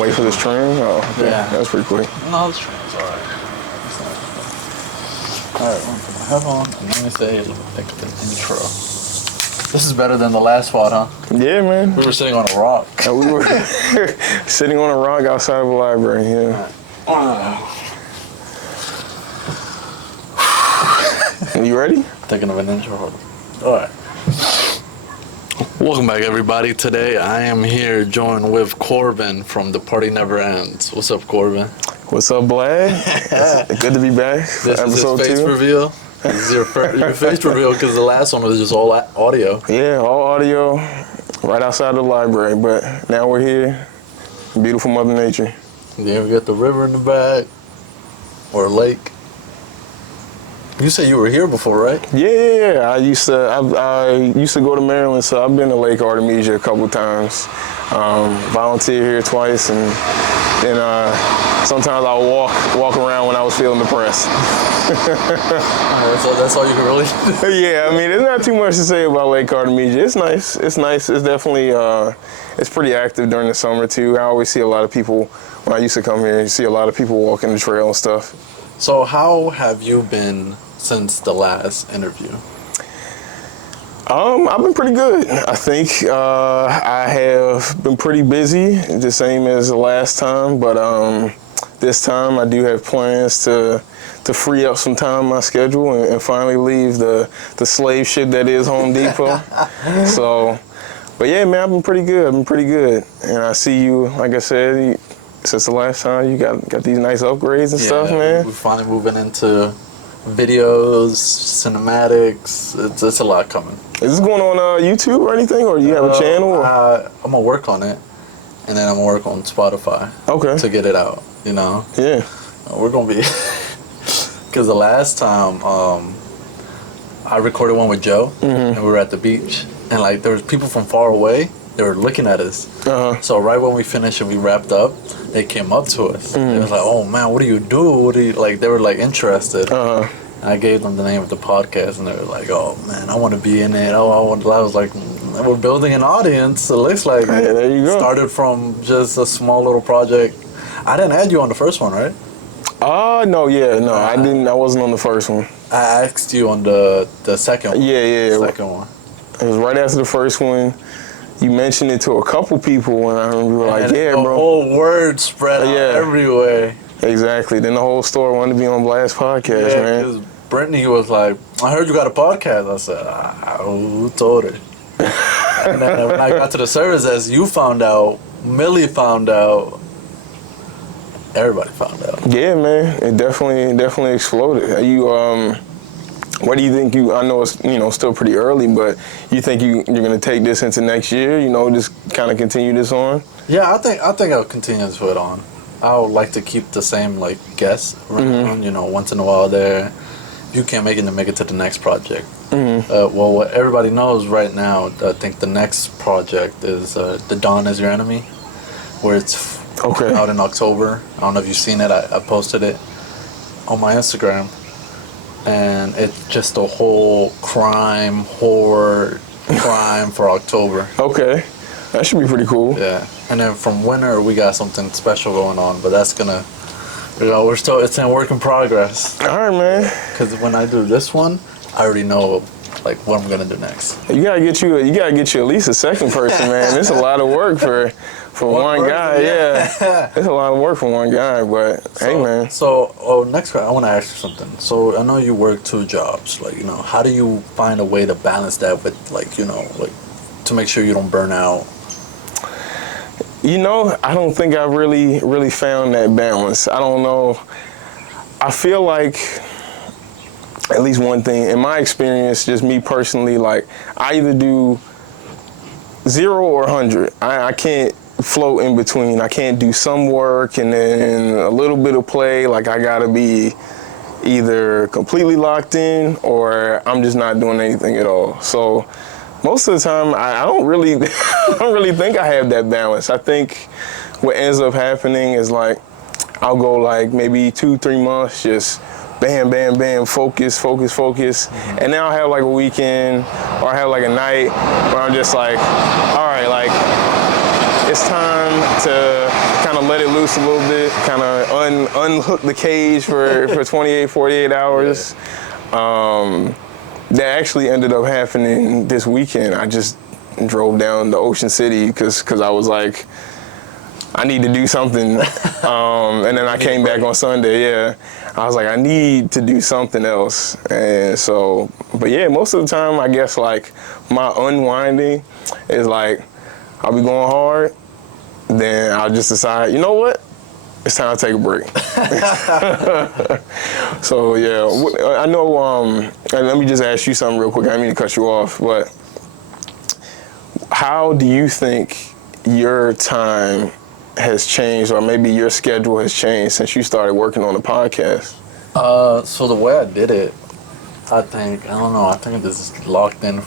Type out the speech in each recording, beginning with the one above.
Wait for this train? Oh, okay. Yeah. That's pretty quick. No, this train's alright. Alright, I'm gonna put my headphone and let me say, pick the intro. This is better than the last spot, huh? Yeah, man. We were sitting on a rock. We were sitting on a rock outside of a library, yeah. You ready? Thinking of an intro. Alright. Welcome back, everybody. Today I am here joined with Corbin from The Party Never Ends. What's up, Corbin? What's up, Blad? Good to be back for This episode is his face 2. reveal. This is your face reveal because the last one was just all audio. Yeah, all audio, right outside the library. But now we're here, beautiful Mother Nature. Yeah, we got the river in the back, or a lake. You said you were here before, right? Yeah. I used to go to Maryland, so I've been to Lake Artemisia a couple times. Volunteer here twice, and then sometimes I'll walk around when I was feeling depressed. That's all you can really do. Yeah, I mean, there's not too much to say about Lake Artemisia. It's nice. It's definitely, it's pretty active during the summer too. I always see a lot of people, when I used to come here, you see a lot of people walking the trail and stuff. So how have you been since the last interview? I've been pretty good. I think I have been pretty busy, the same as the last time, but this time I do have plans to free up some time in my schedule and finally leave the slave shit that is Home Depot. So, but yeah, man, I've been pretty good. And I see you, like I said, since the last time, you got these nice upgrades and stuff, man. We're finally moving into videos, cinematics. It's a lot coming. Is this going on YouTube or anything, or do you have a channel? I'm gonna work on it, and then I'm gonna work on Spotify. Okay. To get it out, you know. Yeah. We're gonna be, because the last time I recorded one with Joe, and we were at the beach, and like there was people from far away. They were looking at us. So right when we finished and we wrapped up, they came up to us. They was like, "Oh man, what do you do? What do you like?" They were like interested. I gave them the name of the podcast, and they were like, "Oh man, I want to be in it." I was like, "We're building an audience." It looks like there you go. Started from just a small little project. I didn't add you on the first one, right? No, I didn't. I wasn't on the first one. I asked you on the second one. Yeah. Second one. It was right after the first one. You mentioned it to a couple people, and I remember you were like, "Yeah, the bro." The whole word spread out everywhere. Exactly. Then the whole store wanted to be on Blast Podcast, man. Because Brittany was like, "I heard you got a podcast." I said, "Who told her?" And then when I got to the service, as you found out, Millie found out, everybody found out. Yeah, man. It definitely exploded. What do you think I know it's, still pretty early, but you think you're going to take this into next year, just kind of continue this on? Yeah, I think I'll continue to put it on. I would like to keep the same, guests around, once in a while there. If you can't make it, then make it to the next project. Well, what everybody knows right now, I think the next project is The Dawn Is Your Enemy, where it's out in October. I don't know if you've seen it. I posted it on my Instagram. And it's just a whole horror crime for October. Okay. That should be pretty cool. Yeah. And then from winter, we got something special going on, but that's gonna, it's in work in progress. All right, man. Because when I do this one, I already know like what I'm gonna do next. You gotta get you at least a second person, man. It's a lot of work for one guy. Yeah, it's a lot of work for one guy. But hey, man. So, next, I want to ask you something. So, I know you work 2 jobs. Like, how do you find a way to balance that with, like, like, to make sure you don't burn out? I don't think I really found that balance. I don't know. I feel like, at least one thing, in my experience, just me personally, like, I either do 0 or 100. I can't float in between. I can't do some work and then a little bit of play. Like, I gotta be either completely locked in or I'm just not doing anything at all. So most of the time, I don't really, I don't really think I have that balance. I think what ends up happening is, like, I'll go like maybe 2-3 months, just bam, bam, bam, focus. And then I'll have like a weekend or I have like a night where I'm just like, all right, like, it's time to kind of let it loose a little bit, kind of unhook the cage for 28, 48 hours. That actually ended up happening this weekend. I just drove down to Ocean City because I was like, I need to do something. And then I came back on Sunday, yeah. I was like, I need to do something else. And so, but yeah, most of the time, I guess, like, my unwinding is like, I'll be going hard, then I'll just decide, you know what? It's time to take a break. So, yeah, I know, and let me just ask you something real quick. I didn't mean to cut you off, but how do you think your time has changed, or maybe your schedule has changed since you started working on the podcast? So the way I did it, I don't know, I think this is locked in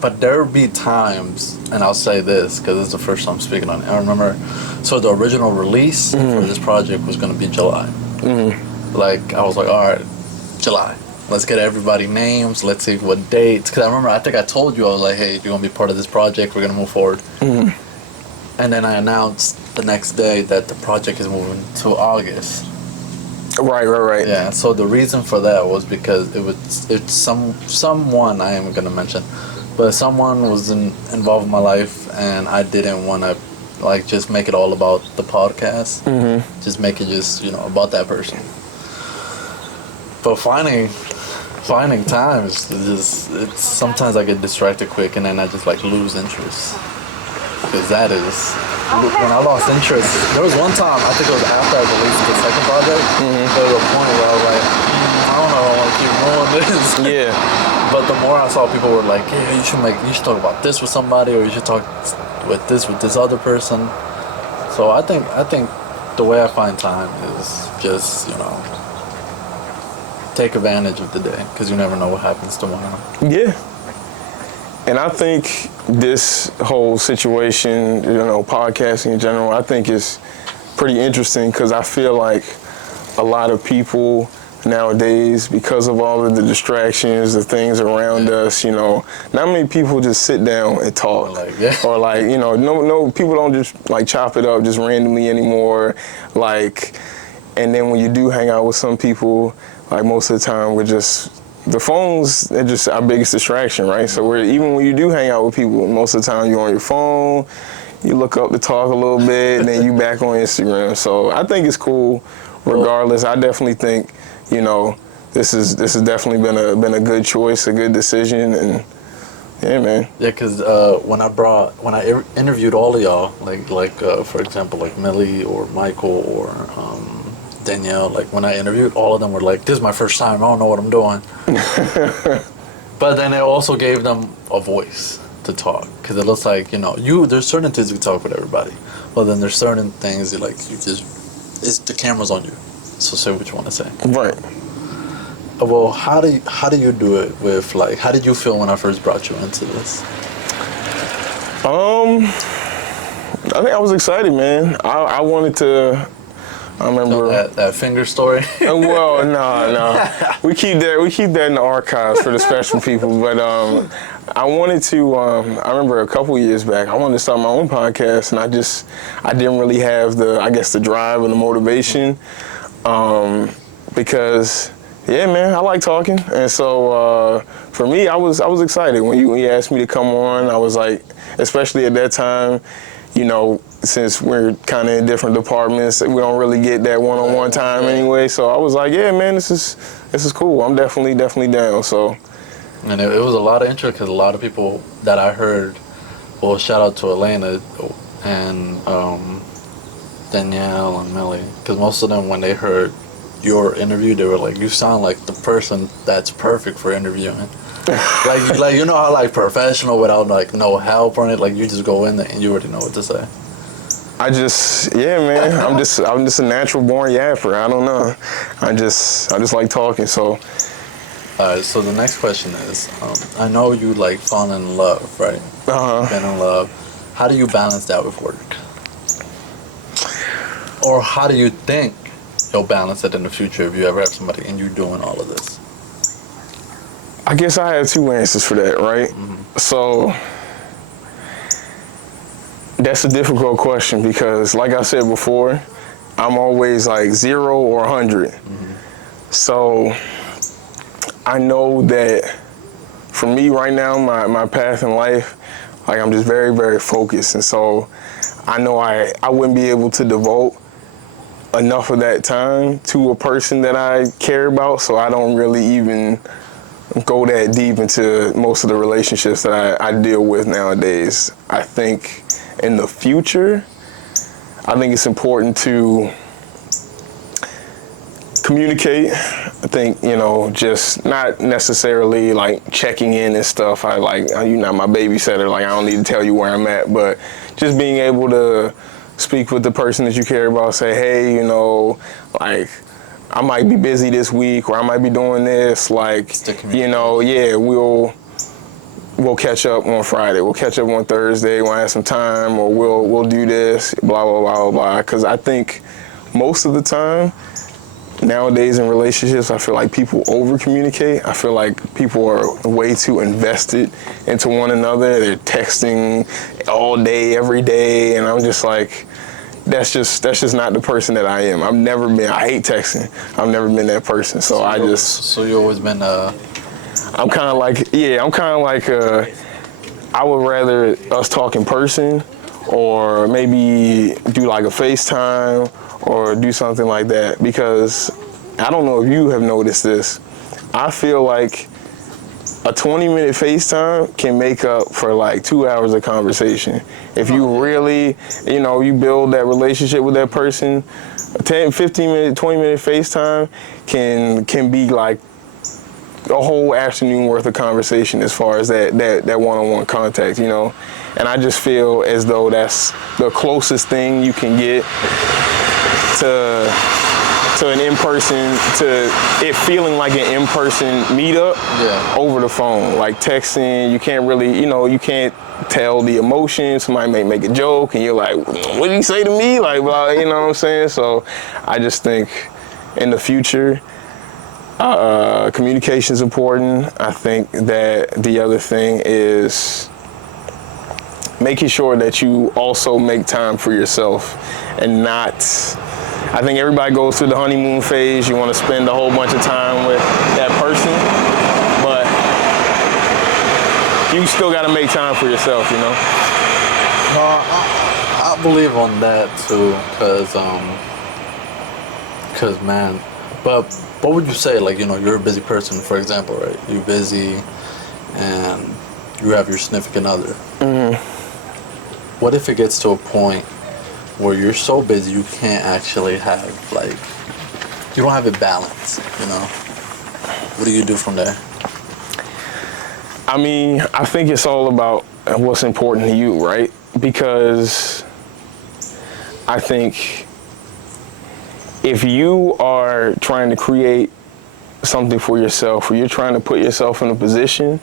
but there'll be times, and I'll say this because it's the first time I'm speaking on it. I remember, so the original release for this project was going to be July. Like, I was like, all right, July. Let's get everybody names. Let's see what dates. Because I think I told you, I was like, hey, you're going to be part of this project. We're going to move forward. And then I announced the next day that the project is moving to August. Right. Yeah, so the reason for that was because it's someone I am going to mention, but someone was involved in my life, and I didn't want to, like, just make it all about the podcast. Just make it just, about that person. But finding time is just, sometimes I get distracted quick, and then I just, like, lose interest. Because that is, when I lost interest, there was one time, I think it was after I released the second project, there was a point where I was like, I don't know, I want to keep doing this. Yeah. But the more I saw people were like, yeah, you should talk about this with somebody, or you should talk with this other person. So I think the way I find time is just, take advantage of the day, because you never know what happens tomorrow. Yeah. And I think this whole situation, podcasting in general, I think is pretty interesting because I feel like a lot of people nowadays, because of all of the distractions, the things around us, not many people just sit down and talk. Or no, people don't just like chop it up just randomly anymore. Like, and then when you do hang out with some people, like most of the time the phones are just our biggest distraction, right? So even when you do hang out with people, most of the time you're on your phone, you look up to talk a little bit, and then you back on Instagram. So I think it's cool regardless. I definitely think, this has definitely been a good choice, a good decision, and yeah, man. Yeah, because when I interviewed all of y'all, like for example, like Millie or Michael or Danielle, like when I interviewed, all of them were like, this is my first time, I don't know what I'm doing. But then it also gave them a voice to talk, because it looks like, there's certain things you talk with everybody, but then there's certain things the camera's on you, so say what you want to say. Right. Well, how do you do it with, like, how did you feel when I first brought you into this? I think I was excited, man. I wanted to. I remember that finger story. Well, no, we keep that in the archives for the special people. But I wanted to. I remember a couple years back, I wanted to start my own podcast, and I didn't really have the drive and the motivation, because Yeah, man, I like talking, and so for me, I was excited when you asked me to come on. I was like, especially at that time, you know, since we're kind of in different departments, we don't really get that one-on-one time anyway. So I was like, yeah, man, this is cool. I'm definitely down. So. And it was a lot of interest because a lot of people that I heard, well, shout out to Elena and Danielle and Millie, because most of them, when they heard your interview, they were like, you sound like the person that's perfect for interviewing. like you know how like professional without like no help on it, like you just go in there and you already know what to say. Yeah, man. I'm just a natural born yapper. I don't know. I just like talking. So. Alright, so the next question is, I know you like fallen in love, right? Been in love. How do you balance that with work? Or how do you think you'll balance it in the future if you ever have somebody and you're doing all of this? I guess I have two answers for that, right? Mm-hmm. So that's a difficult question because, like I said before, I'm always like 0 or 100. Mm-hmm. So I know that for me right now, my path in life, like I'm just very, very focused. And so I know I wouldn't be able to devote enough of that time to a person that I care about. So I don't really even go that deep into most of the relationships that I deal with nowadays. I think in the future, I think it's important to communicate. I think, you know, just not necessarily like checking in and stuff. You're not my babysitter. Like, I don't need to tell you where I'm at, but just being able to speak with the person that you care about, say, hey, you know, like, I might be busy this week or I might be doing this. Like, you know, yeah, we'll catch up on Friday. We'll catch up on Thursday when I have some time, or we'll do this, blah, blah, blah, blah, blah. Because I think most of the time, nowadays in relationships, I feel like people over-communicate. I feel like people are way too invested into one another. They're texting all day, every day, and I'm just like, that's just not the person that I am. I hate texting. I've never been that person. So you always been I'm kind of like, I would rather us talk in person, or maybe do like a FaceTime, or do something like that, because I don't know if you have noticed this. I feel like a 20-minute FaceTime can make up for like 2 hours of conversation. If you really, you know, you build that relationship with that person, a 10, 15-minute, 20-minute FaceTime can be like a whole afternoon worth of conversation as far as that one-on-one contact, you know? And I just feel as though that's the closest thing you can get to an in-person, to it feeling like an in-person meetup over the phone. Like texting, you can't really, you know, you can't tell the emotion. Somebody may make a joke and you're like, what did he say to me? Like, blah, you know what I'm saying? So I just think in the future, communication is important. I think that the other thing is making sure that you also make time for yourself and not, I think everybody goes through the honeymoon phase. You want to spend a whole bunch of time with that person, but you still got to make time for yourself, you know? I believe on that too, cause man, but what would you say, like, you know, you're a busy person, for example, right? You're busy and you have your significant other. Mm-hmm. What if it gets to a point where you're so busy you can't actually have, like, you don't have a balance, you know? What do you do from there? I mean, I think it's all about what's important to you, right? Because I think if you are trying to create something for yourself, or you're trying to put yourself in a position,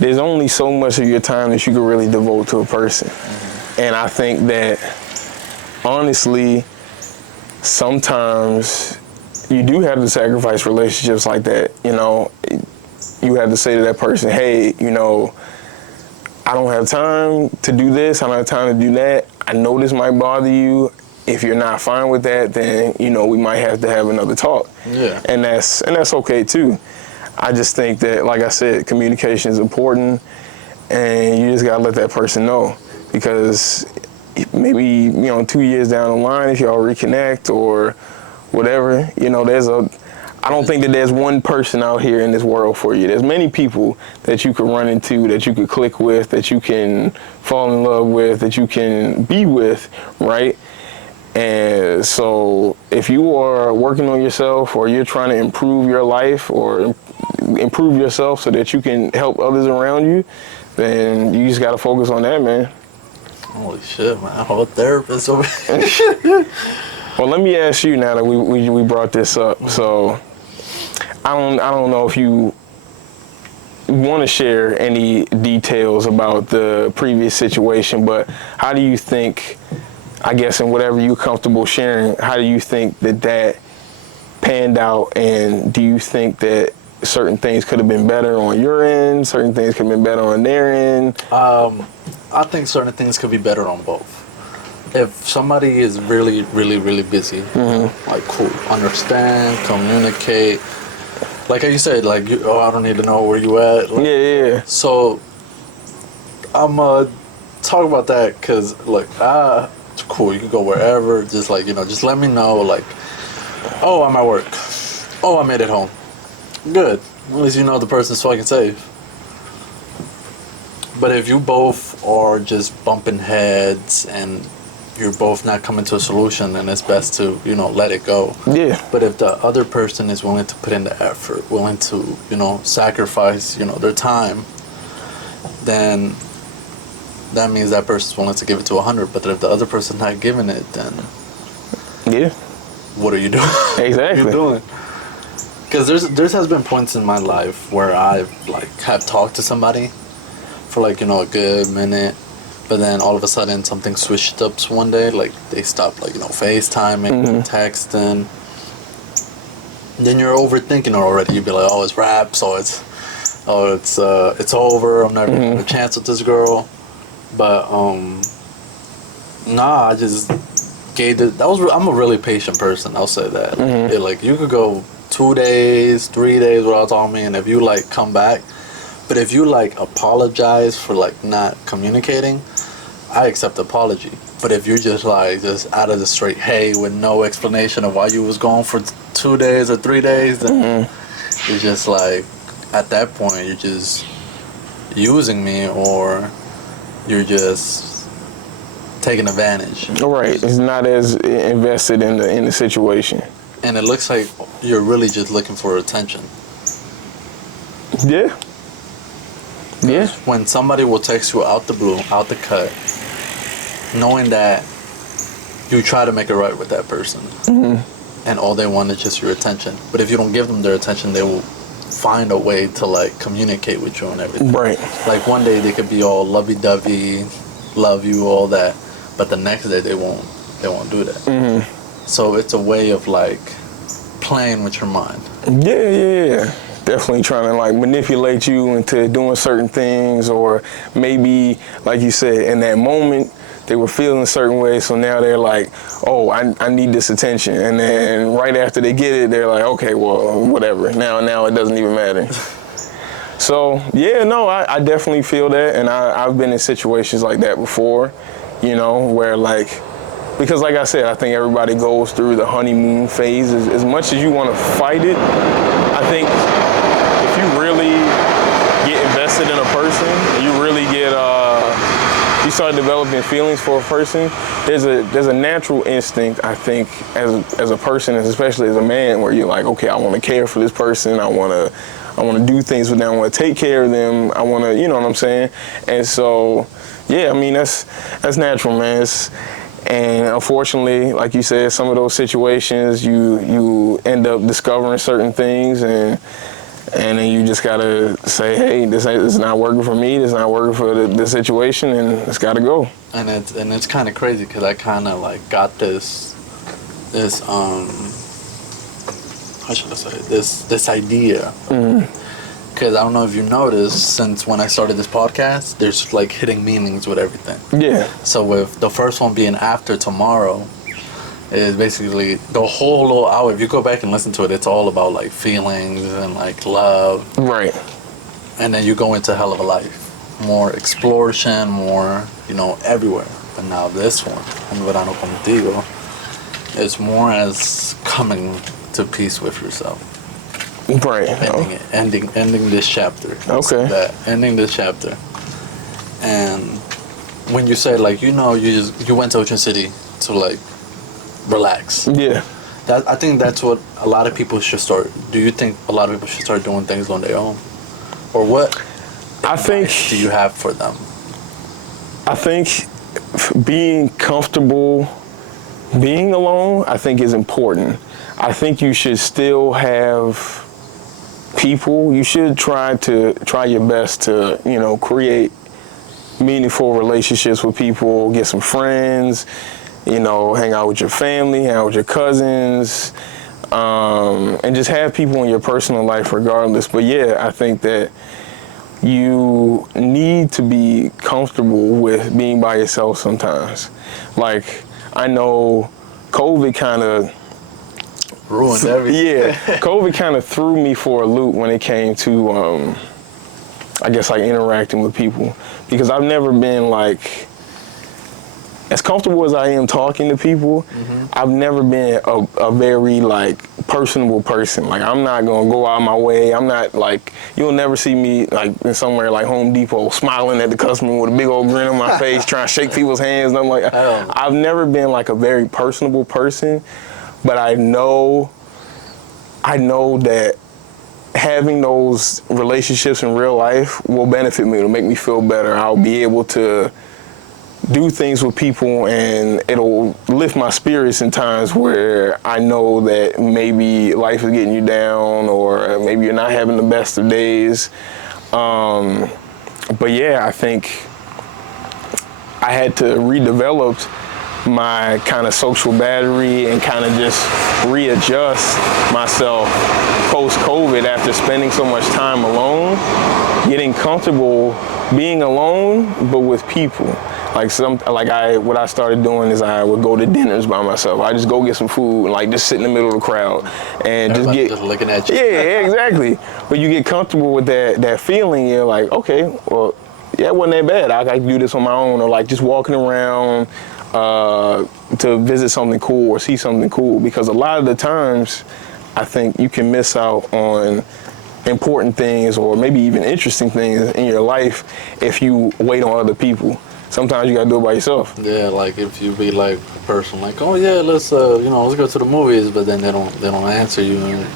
there's only so much of your time that you can really devote to a person. Mm-hmm. And I think that, honestly, sometimes you do have to sacrifice relationships like that. You know, you have to say to that person, hey, you know, I don't have time to do this. I don't have time to do that. I know this might bother you. if you're not fine with that, then we might have to have another talk. Yeah. And that's okay too. I just think that, like I said, communication is important, and you just gotta let that person know, because maybe 2 years down the line, if y'all reconnect or whatever, I don't think that there's one person out here in this world for you. There's many people that you could run into, that you could click with, that you can fall in love with, that you can be with, right? And so if you are working on yourself, or you're trying to improve your life or improve yourself so that you can help others around you, then you just got to focus on that, man. Holy shit, man. I'm a therapist over here. Well, let me ask you, now that we brought this up. So I don't know if you want to share any details about the previous situation, but how do you think, I guess, in whatever you're comfortable sharing, how do you think that panned out, and do you think that certain things could have been better on your end, certain things could have been better on their end? I think certain things could be better on both. If somebody is really, really, really busy, like, cool, understand, communicate. Like you said, like, I don't need to know where you at. Like, Yeah. So, I'm talk about that, because, like, it's cool, you can go wherever, just, like, just let me know, like, oh, I'm at work. Oh, I made it home. Good. At least you know the person's fucking safe. But if you both are just bumping heads and you're both not coming to a solution, then it's best to, let it go. Yeah. But if the other person is willing to put in the effort, willing to, sacrifice, their time, then that means that person's willing to give it to 100. But if the other person's not giving it, then what are you doing? Exactly. What are you doing? Because there has been points in my life where I've, like, have talked to somebody for, like, a good minute, but then all of a sudden something switched up one day, like they stopped, like, FaceTiming, texting. Then you're overthinking it already. You'd be like, oh, it's wraps, it's over, I'm never gonna have a chance with this girl. But I just gave it. I'm a really patient person, I'll say that. Like, you could go 2 days, 3 days without talking to me, and if you, like, come back, but if you, like, apologize for, like, not communicating, I accept the apology. But if you're just, like, just out of the straight, hey, with no explanation of why you was gone for 2 days or 3 days, then you're just, like, at that point, you're just using me, or you're just taking advantage. Right. It's not as invested in the situation. And it looks like you're really just looking for attention. Yeah. Yeah. When somebody will text you out the blue, out the cut, knowing that you try to make it right with that person, and all they want is just your attention. But if you don't give them their attention, they will find a way to, like, communicate with you and everything. Right. Like, one day they could be all lovey-dovey, love you, all that, but the next day they won't do that. So it's a way of, like, playing with your mind. Yeah. Definitely trying to, like, manipulate you into doing certain things, or maybe, like you said, in that moment they were feeling a certain way, so now they're like, oh, I need this attention, and then right after they get it, they're like, okay, well, whatever, now it doesn't even matter. So yeah, no, I definitely feel that, and I've been in situations like that before, where, like, because, like I said, I think everybody goes through the honeymoon phase. As much as you want to fight it, I think if you really get invested in a person, you really you start developing feelings for a person, there's a natural instinct, I think, as a person, and especially as a man, where you're like, okay, I want to care for this person, I want to do things with them, I want to take care of them, I want to, you know what I'm saying? And so, yeah, I mean, that's natural, man. And unfortunately, like you said, some of those situations, you end up discovering certain things, and then you just gotta say, hey, this is not working for me, this is not working for the situation, and it's gotta go. And it's kind of crazy, because I kind of, like, got this how should I say, this idea. Because I don't know if you noticed, since when I started this podcast, there's, like, hidden meanings with everything. Yeah. So with the first one being after tomorrow, is basically the whole little hour. If you go back and listen to it, it's all about like feelings and like love. Right. And then you go into Hell of a Life, more exploration, more, you know, everywhere. But now this one, Un Verano Contigo, is more as coming to peace with yourself. Right. Ending it, ending this chapter. Okay. Ending this chapter. And when you say like, you know, you went to Ocean City to like relax. Yeah. I think that's what a lot of people should start. Do you think a lot of people should start doing things on their own, or what? I think. Do you have for them? I think being comfortable being alone, I think, is important. I think you should still have people. You should try your best to, you know, create meaningful relationships with people, get some friends, you know, hang out with your family, hang out with your cousins, and just have people in your personal life regardless. But yeah, I think that you need to be comfortable with being by yourself sometimes. Like, I know COVID kind of ruined everything. Yeah, COVID kind of threw me for a loop when it came to, I guess, like interacting with people, because I've never been like, as comfortable as I am talking to people, I've never been a very like personable person. Like, I'm not gonna go out my way. I'm not like, you'll never see me like in somewhere like Home Depot smiling at the customer with a big old grin on my face, trying to shake people's hands. And I'm like, I've never been like a very personable person, but I know that having those relationships in real life will benefit me. It'll make me feel better. I'll be able to do things with people, and it'll lift my spirits in times where I know that maybe life is getting you down, or maybe you're not having the best of days. But yeah, I think I had to redevelop my kind of social battery and kind of just readjust myself post-COVID after spending so much time alone, getting comfortable being alone, but with people. What I started doing is I would go to dinners by myself. I just go get some food and like just sit in the middle of the crowd and Everybody just looking at you. Yeah, exactly. But you get comfortable with that feeling. You're like, okay, well, yeah, it wasn't that bad. I can do this on my own, or like just walking around to visit something cool or see something cool. Because a lot of the times, I think you can miss out on important things or maybe even interesting things in your life if you wait on other people. Sometimes you gotta do it by yourself. Yeah, like if you be like a person like, oh yeah, let's let's go to the movies, but then they don't answer you, and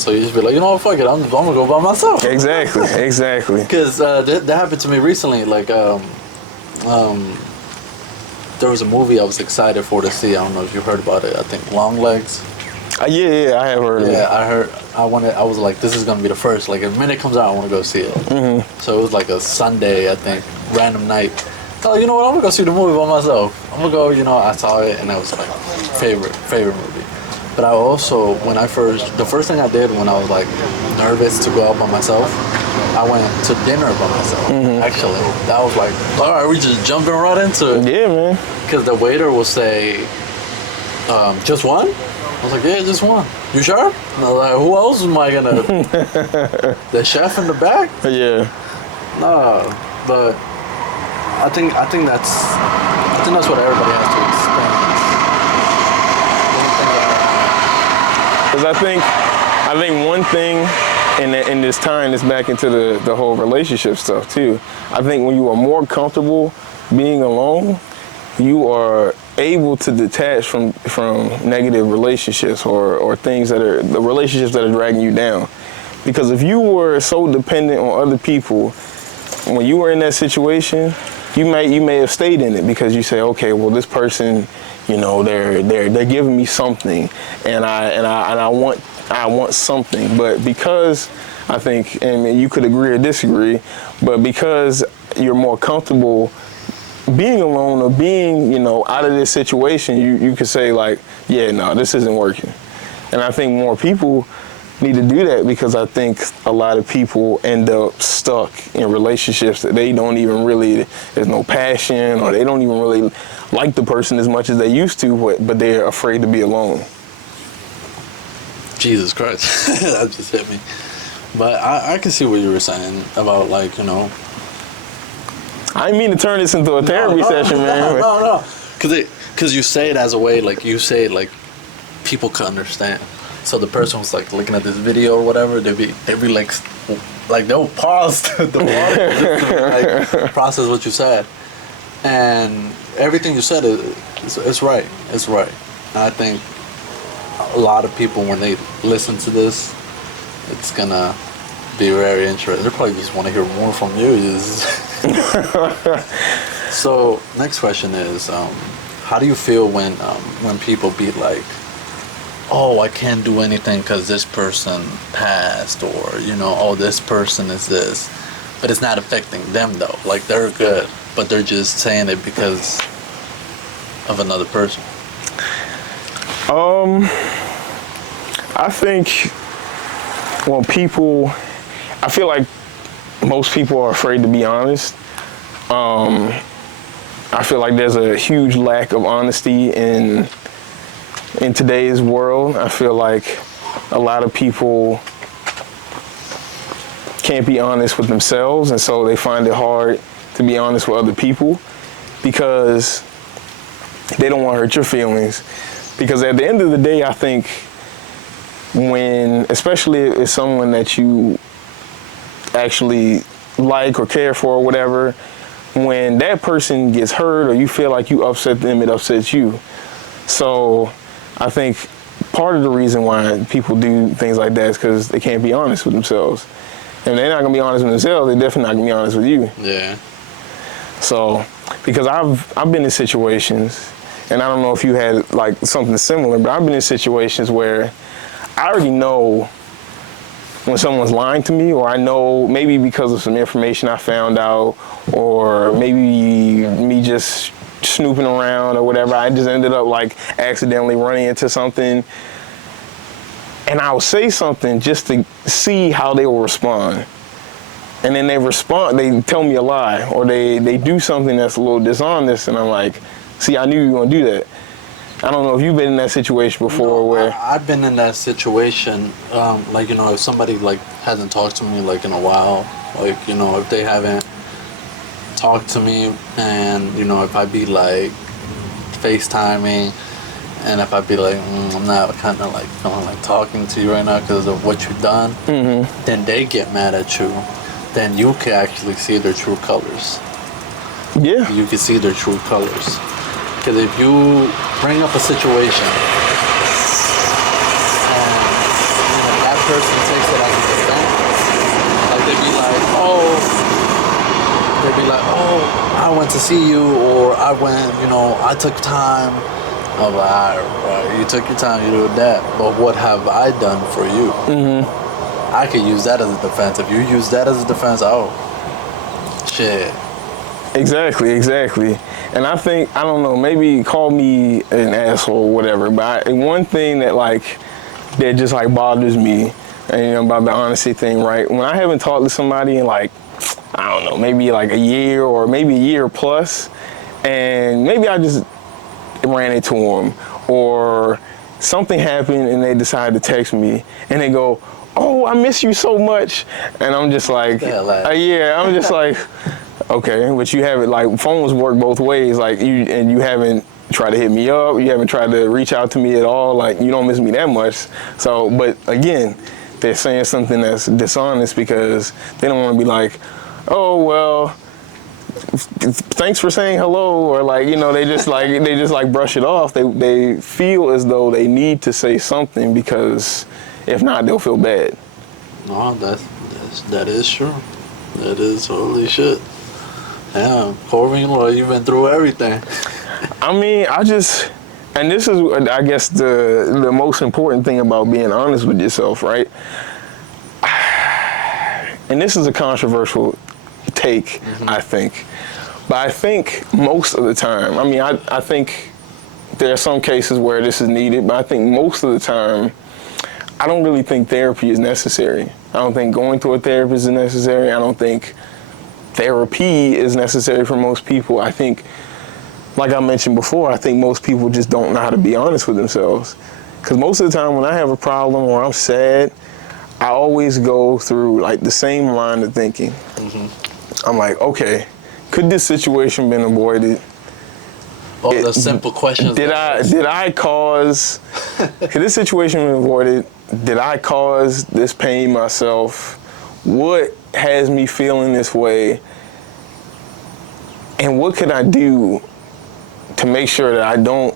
so you just be like, fuck it, I'm gonna go by myself. Exactly. Because that happened to me recently. Like there was a movie I was excited for to see. I don't know if you heard about it. I think Long Legs. Yeah, I have heard of it. Yeah, I heard. I was like, this is gonna be the first. Like, the minute it comes out, I want to go see it. Mm-hmm. So it was like a Sunday, I think, random night. Oh, you know what? I'm gonna go see the movie by myself. I'm gonna go. I saw it, and that was like favorite movie. But I also, the first thing I did when I was like nervous to go out by myself, I went to dinner by myself. Mm-hmm. Actually, that was like, all right, we just jumping right into it. Yeah, man. Because the waiter will say, just one? I was like, yeah, just one. You sure? And I was like, who else am I gonna? The chef in the back? Yeah. No, but I think that's what everybody has to experience. Because I think one thing in this time is back into the whole relationship stuff too. I think when you are more comfortable being alone, you are able to detach from negative relationships or things the relationships that are dragging you down. Because if you were so dependent on other people, when you were in that situation, you may have stayed in it because you say, okay, well, this person, they're giving me something, and I want something. But because I think, and you could agree or disagree, but because you're more comfortable being alone or being, out of this situation, you could say like, yeah, no, this isn't working. And I think more people need to do that, because I think a lot of people end up stuck in relationships that they don't even really, there's no passion, or they don't even really like the person as much as they used to, but they're afraid to be alone. Jesus Christ. That just hit me. But I can see what you were saying about, like, you know. I didn't mean to turn this into a therapy session, man. No. Because you say it as a way, like, you say it like people can understand. So the person was like looking at this video or whatever, they'd be like they'll pause the water to, like, process what you said, and everything you said is right. It's right. And I think a lot of people, when they listen to this, it's gonna be very interesting. They probably just want to hear more from you. So next question is, how do you feel when people be like, oh, I can't do anything because this person passed, or, you know, oh, this person is this, but it's not affecting them though. Like, they're good, but they're just saying it because of another person. I think I feel like most people are afraid to be honest. I feel like there's a huge lack of honesty in today's world. I feel like a lot of people can't be honest with themselves, and so they find it hard to be honest with other people because they don't want to hurt your feelings. Because at the end of the day, I think especially if it's someone that you actually like or care for or whatever, when that person gets hurt or you feel like you upset them, it upsets you. So I think part of the reason why people do things like that is because they can't be honest with themselves. And if they're not going to be honest with themselves, they're definitely not going to be honest with you. Yeah. So, because I've been in situations, and I don't know if you had like something similar, but I've been in situations where I already know when someone's lying to me, or I know maybe because of some information I found out, or maybe me just snooping around or whatever, I just ended up like accidentally running into something, and I'll say something just to see how they will respond. And then they tell me a lie, or they do something that's a little dishonest, and I'm like, see, I knew you were gonna do that. I don't know if you've been in that situation before, where I've been in that situation. Like, you know, if somebody like hasn't talked to me like in a while, like, you know, if they haven't talked to me, and, you know, if I be like FaceTiming, and if I be like, I'm not kind of like feeling like talking to you right now because of what you've done, then they get mad at you. Then you can actually see their true colors. yeah, You can see their true colors. Because if you bring up a situation and, you know, that person takes it as a defense, like they'd be like, oh, I went to see you, or I went, you know, I took time. I'm like, all right, you took your time, you did that, but what have I done for you? I could use that as a defense. If you use that as a defense, oh, shit. Exactly. And I think, I don't know, maybe call me an asshole or whatever, but one thing that just like bothers me, and, you know, about the honesty thing, right? When I haven't talked to somebody in like, I don't know, maybe like a year or maybe a year plus, and maybe I just ran into them, or something happened and they decided to text me and they go, oh, I miss you so much. And I'm just like, I'm just like, okay, but you haven't, like, phones work both ways, like, you haven't tried to hit me up, you haven't tried to reach out to me at all, like, you don't miss me that much. So, but again, they're saying something that's dishonest because they don't want to be like, oh, well, thanks for saying hello, or like, you know, they just like brush it off. They feel as though they need to say something, because if not, they'll feel bad. No, that is true. That is totally shit. Yeah, Corbin, well, you've been through everything. I mean, and this is, I guess, the most important thing about being honest with yourself, right? And this is a controversial take, I think. But I think most of the time, I mean, I think there are some cases where this is needed, but I think most of the time, I don't really think therapy is necessary. I don't think going to a therapist is necessary. I don't think therapy is necessary for most people. I think, like I mentioned before, I think most people just don't know how to be honest with themselves. Because most of the time when I have a problem or I'm sad, I always go through like the same line of thinking. Mm-hmm. I'm like, okay, could this situation been avoided? The simple questions. Could this situation been avoided? Did I cause this pain myself? What has me feeling this way? And what can I do to make sure that I don't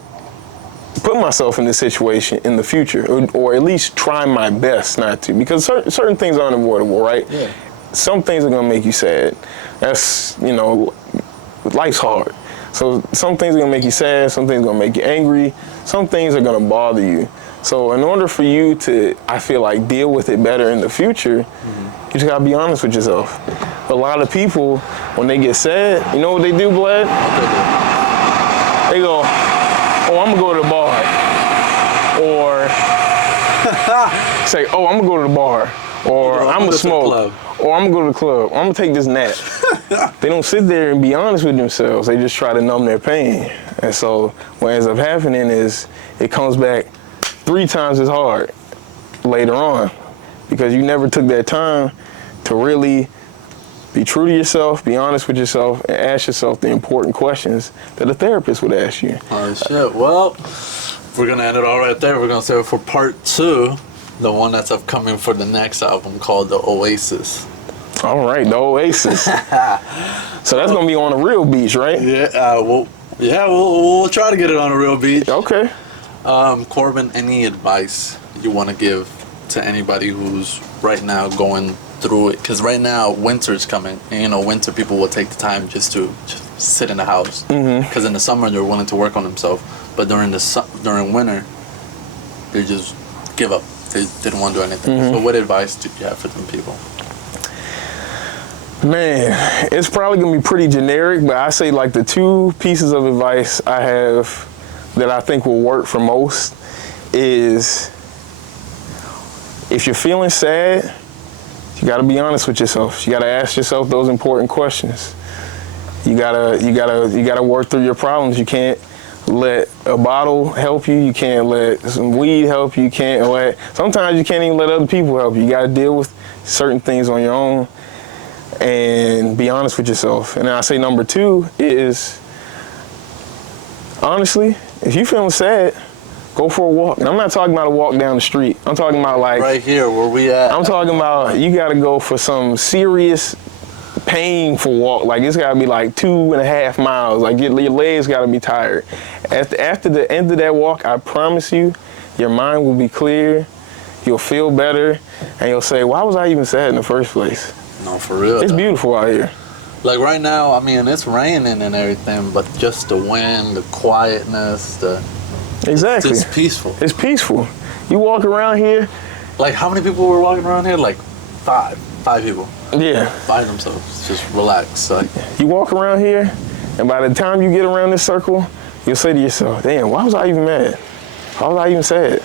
put myself in this situation in the future, or at least try my best not to? Because certain things are unavoidable, right? Yeah. Some things are gonna make you sad. That's, life's hard. So some things are gonna make you sad, some things are gonna make you angry, some things are gonna bother you. So in order for you to, I feel like, deal with it better in the future, you just gotta be honest with yourself. A lot of people, when they get sad, you know what they do, Vlad? They go, oh, I'm gonna go to the bar. Or say, oh, I'm gonna go to the bar. Or I'm gonna smoke. Or I'm gonna go to the club. Or I'm gonna take this nap. They don't sit there and be honest with themselves. They just try to numb their pain. And so what ends up happening is it comes back 3 times as hard later on, because you never took that time to really be true to yourself, be honest with yourself, and ask yourself the important questions that a therapist would ask you. Oh, shit. Well, we're going to end it all right there. We're going to save it for part 2, the one that's upcoming for the next album called The Oasis. All right, The Oasis. So that's going to be on a real beach, right? Yeah, we'll try to get it on a real beach. Okay. Corbin, any advice you want to give to anybody who's right now going through it? Because right now winter's coming, and winter people will take the time just to sit in the house. Because in the summer they're willing to work on themselves, but during winter they just give up. They don't want to do anything. So what advice do you have for them people? Man, it's probably gonna be pretty generic, but I say like the 2 pieces of advice I have that I think will work for most is, if you're feeling sad, you gotta be honest with yourself. You gotta ask yourself those important questions. You gotta work through your problems. You can't let a bottle help you. You can't let some weed help you. You can't sometimes you can't even let other people help you. You gotta deal with certain things on your own and be honest with yourself. And then I say number 2 is, honestly, if you're feeling sad, go for a walk. And I'm not talking about a walk down the street. I'm talking about like right here where we at. I'm talking about you gotta go for some serious painful walk. Like it's gotta be like 2.5 miles. Like your legs gotta be tired. After the end of that walk, I promise you, your mind will be clear, you'll feel better, and you'll say, why was I even sad in the first place? No, for real. It's beautiful out here. Like right now, I mean, it's raining and everything, but just the wind, the quietness, Exactly. It's peaceful. It's peaceful. You walk around here. Like how many people were walking around here? Like 5 people. Yeah. By themselves, just relax. Like you walk around here, and by the time you get around this circle, you'll say to yourself, damn, why was I even mad? Why was I even sad?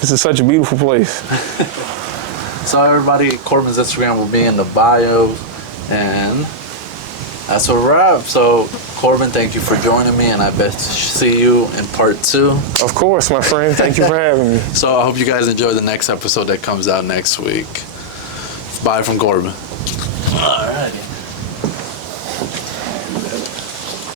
This is such a beautiful place. So everybody, Corbin's Instagram will be in the bio, and that's a wrap. So Corbin, thank you for joining me, and I bet to see you in part 2. Of course, my friend. Thank you for having me. So I hope you guys enjoy the next episode that comes out next week. Bye from Corbin. Alrighty.